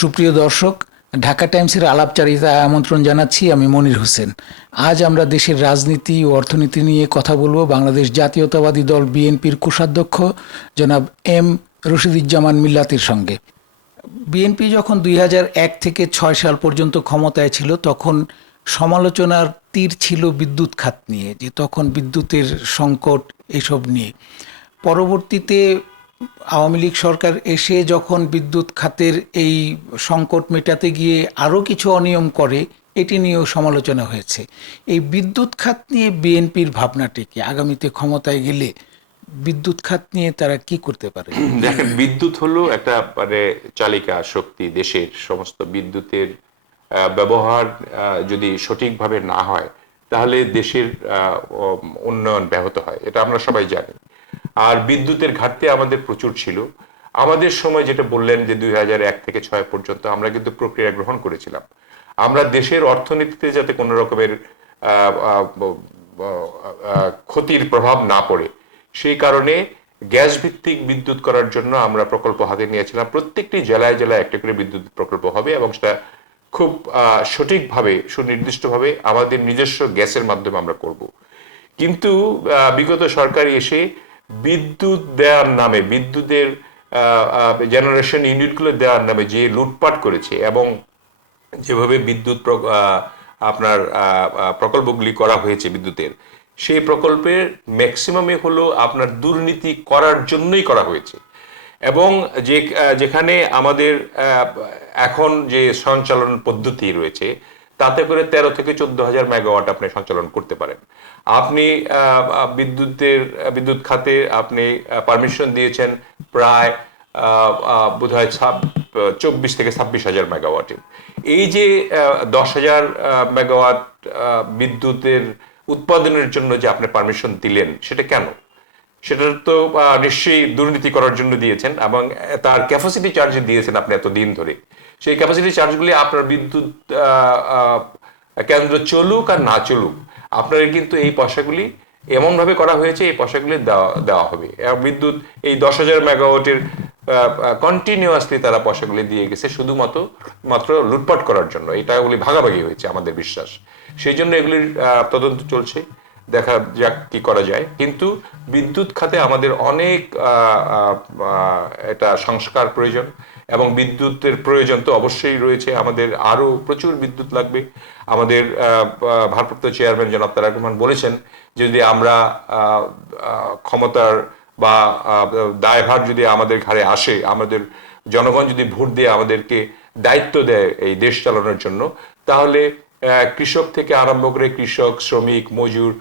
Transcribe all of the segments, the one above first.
সুপ্রিয় দর্শক, ঢাকা টাইমসের আলাপচারিতায় আমন্ত্রণ জানাচ্ছি। আমি মনির হোসেন। আজ আমরা দেশের রাজনীতি ও অর্থনীতি নিয়ে কথা বলবো বাংলাদেশ জাতীয়তাবাদী দল বিএনপির কোষাধ্যক্ষ জনাব এম রশিদুজ্জামান মিল্লাতের সঙ্গে। বিএনপি যখন 2001 থেকে 6 সাল পর্যন্ত ক্ষমতায় ছিল, তখন সমালোচনার তীর ছিল বিদ্যুৎ খাত নিয়ে, যে তখন বিদ্যুতের সংকট এসব নিয়ে। পরবর্তীতে আওয়ামী লীগ সরকার এসে যখন বিদ্যুৎ খাতের এই সংকট মেটাতে গিয়ে আরও কিছু অনিয়ম করে, এটি নিয়েও সমালোচনা হয়েছে। এই বিদ্যুৎ খাত নিয়ে বিএনপির ভাবনাটি কি? আগামীতে ক্ষমতায় গেলে বিদ্যুৎ খাত নিয়ে তারা কি করতে পারে? দেখেন, বিদ্যুৎ হলো একটা চালিকা শক্তি। দেশের সমস্ত বিদ্যুতের ব্যবহার যদি সঠিকভাবে না হয়, তাহলে দেশের উন্নয়ন ব্যাহত হয়, এটা আমরা সবাই জানি। আর বিদ্যুতের ঘাটতি আমাদের প্রচুর ছিল। আমাদের সময় যেটা বললেন যে 2001 থেকে 6 পর্যন্ত আমরা কিন্তু প্রক্রিয়া গ্রহণ করেছিলাম। আমরা দেশের অর্থনীতিতে যাতে কোনো রকমের ক্ষতির প্রভাব না পড়ে, সেই কারণে গ্যাস ভিত্তিক বিদ্যুৎ করার জন্য আমরা প্রকল্প হাতে নিয়েছিলাম। প্রত্যেকটি জেলায় জেলায় একটা করে বিদ্যুৎ প্রকল্প হবে এবং সেটা খুব সঠিকভাবে সুনির্দিষ্টভাবে আমাদের নিজস্ব গ্যাসের মাধ্যমে আমরা করব। কিন্তু বিগত সরকার এসে বিদ্যুৎ দেওয়ার নামে, বিদ্যুতের জেনারেশন ইউনিটগুলো দেওয়ার নামে যে লুটপাট করেছে এবং যেভাবে বিদ্যুৎ আপনার প্রকল্পগুলি করা হয়েছে বিদ্যুতের, সেই প্রকল্পের ম্যাক্সিমামে হলো আপনার দুর্নীতি করার জন্যই করা হয়েছে। এবং যেখানে আমাদের এখন যে সঞ্চালন পদ্ধতি রয়েছে, তাতে করে 13 থেকে 14,000 মেগাওয়াট আপনি সঞ্চালন করতে পারেন। আপনি বিদ্যুৎ খাতে আপনি পারমিশন দিয়েছেন প্রায় বোধহয় 24 থেকে 26,000 মেগাওয়াটের। এই যে 10,000 মেগাওয়াট বিদ্যুতের উৎপাদনের জন্য যে আপনি পারমিশন দিলেন, সেটা কেন? সেটা তো নিশ্চয়ই দুর্নীতি করার জন্য দিয়েছেন এবং তার ক্যাপাসিটি চার্জ দিয়েছেন আপনি এতদিন ধরে। সেই ক্যাপাসিটি চার্জগুলি আপনার বিদ্যুৎ কেন্দ্র চলুক আর না চলুক, আপনার কিন্তু এই পয়সাগুলি এমনভাবে করা হয়েছে, এই পয়সাগুলি দেওয়া হবে। বিদ্যুৎ এই 10,000 মেগাওয়াটের কন্টিনিউয়াসলি তারা পয়সাগুলি দিয়ে গেছে শুধুমাত্র লুটপাট করার জন্য। এটাগুলি ভাগাভাগি হয়েছে আমাদের বিশ্বাস। সেই জন্য এগুলির তদন্ত চলছে, দেখা যাক কি করা যায়। কিন্তু বিদ্যুৎ খাতে আমাদের অনেক এটা সংস্কার প্রয়োজন এবং বিদ্যুতের প্রয়োজন তো অবশ্যই রয়েছে। আমাদের আরো প্রচুর বিদ্যুৎ লাগবে। আমাদের ভারপ্রাপ্ত চেয়ারম্যান জনাব তারেক রহমান বলেছেন, যদি আমরা ক্ষমতার বা দায়ভার যদি আমাদের ঘাড়ে আসে, আমাদের জনগণ যদি ভোট দিয়ে আমাদেরকে দায়িত্ব দেয় এই দেশ চালানোর জন্য, তাহলে কৃষক থেকে আরম্ভ করে কৃষক, শ্রমিক, মজুর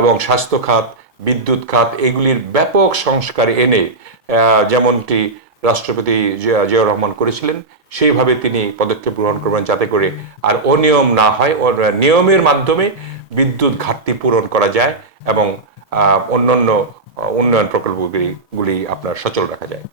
এবং স্বাস্থ্য খাত, বিদ্যুৎ খাত, এগুলির ব্যাপক সংস্কার এনে, যেমনটি রাষ্ট্রপতি জিয়াউর রহমান করেছিলেন, সেইভাবে তিনি পদক্ষেপ গ্রহণ করবেন, যাতে করে আর অনিয়ম না হয়, নিয়মের মাধ্যমে বিদ্যুৎ ঘাটতি পূরণ করা যায় এবং অন্যান্য উন্নয়ন প্রকল্পগুলি আপনার সচল রাখা যায়।